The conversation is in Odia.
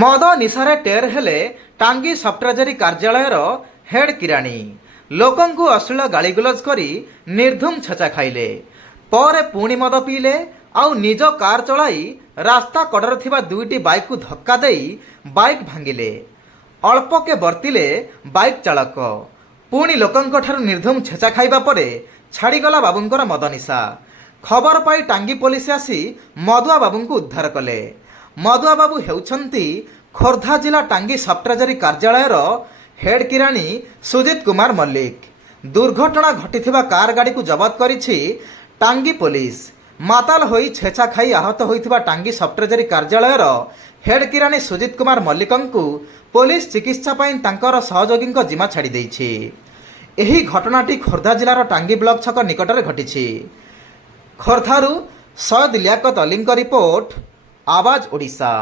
ମଦ ନିଶାରେ ଟେର୍ ହେଲେ ଟାଙ୍ଗୀ ସଫ୍ଟରେଜରୀ କାର୍ଯ୍ୟାଳୟର ହେଡ୍ କିରାଣୀ। ଲୋକଙ୍କୁ ଅଶ୍ଳୀଳ ଗାଳିଗୁଲଜ କରି ନିର୍ଧୁମ ଛେଚା ଖାଇଲେ। ପରେ ପୁଣି ମଦ ପିଇଲେ ଆଉ ନିଜ କାର୍ ଚଳାଇ ରାସ୍ତା କଡ଼ରେ ଥିବା ଦୁଇଟି ବାଇକ୍କୁ ଧକ୍କା ଦେଇ ବାଇକ୍ ଭାଙ୍ଗିଲେ। ଅଳ୍ପକେ ବର୍ତ୍ତିଲେ ବାଇକ୍ ଚାଳକ। ପୁଣି ଲୋକଙ୍କଠାରୁ ନିର୍ଧୁମ ଛେଚା ଖାଇବା ପରେ ଛାଡ଼ିଗଲା ବାବୁଙ୍କର ମଦ ନିଶା। ଖବର ପାଇ ଟାଙ୍ଗୀ ପୋଲିସ ଆସି ମଦୁଆ ବାବୁଙ୍କୁ ଉଦ୍ଧାର କଲେ। ମଦୁଆ ବାବୁ ହେଉଛନ୍ତି ଖୋର୍ଦ୍ଧା ଜିଲ୍ଲା ଟାଙ୍ଗୀ ସଫ୍ଟରେଜରୀ କାର୍ଯ୍ୟାଳୟର ହେଡ୍ କିରାଣୀ ସୁଜିତ କୁମାର ମଲ୍ଲିକ। ଦୁର୍ଘଟଣା ଘଟିଥିବା କାର୍ ଗାଡ଼ିକୁ ଜବତ କରିଛି ଟାଙ୍ଗୀ ପୋଲିସ। ମାତାଲ ହୋଇ ଛେଚା ଖାଇ ଆହତ ହୋଇଥିବା ଟାଙ୍ଗୀ ସଫ୍ଟରେଜରୀ କାର୍ଯ୍ୟାଳୟର ହେଡ୍ କିରାଣୀ ସୁଜିତ କୁମାର ମଲ୍ଲିକଙ୍କୁ ପୋଲିସ ଚିକିତ୍ସା ପାଇଁ ତାଙ୍କର ସହଯୋଗୀଙ୍କ ଜିମା ଛାଡ଼ି ଦେଇଛି। ଏହି ଘଟଣାଟି ଖୋର୍ଦ୍ଧା ଜିଲ୍ଲାର ଟାଙ୍ଗୀ ବ୍ଲକ ଛକ ନିକଟରେ ଘଟିଛି। ଖୋର୍ଦ୍ଧାରୁ ସୟଦ ଲିୟାକତ ଅଲିଙ୍କ ରିପୋର୍ଟ, ଆବାଜ ଓଡ଼ିଶା।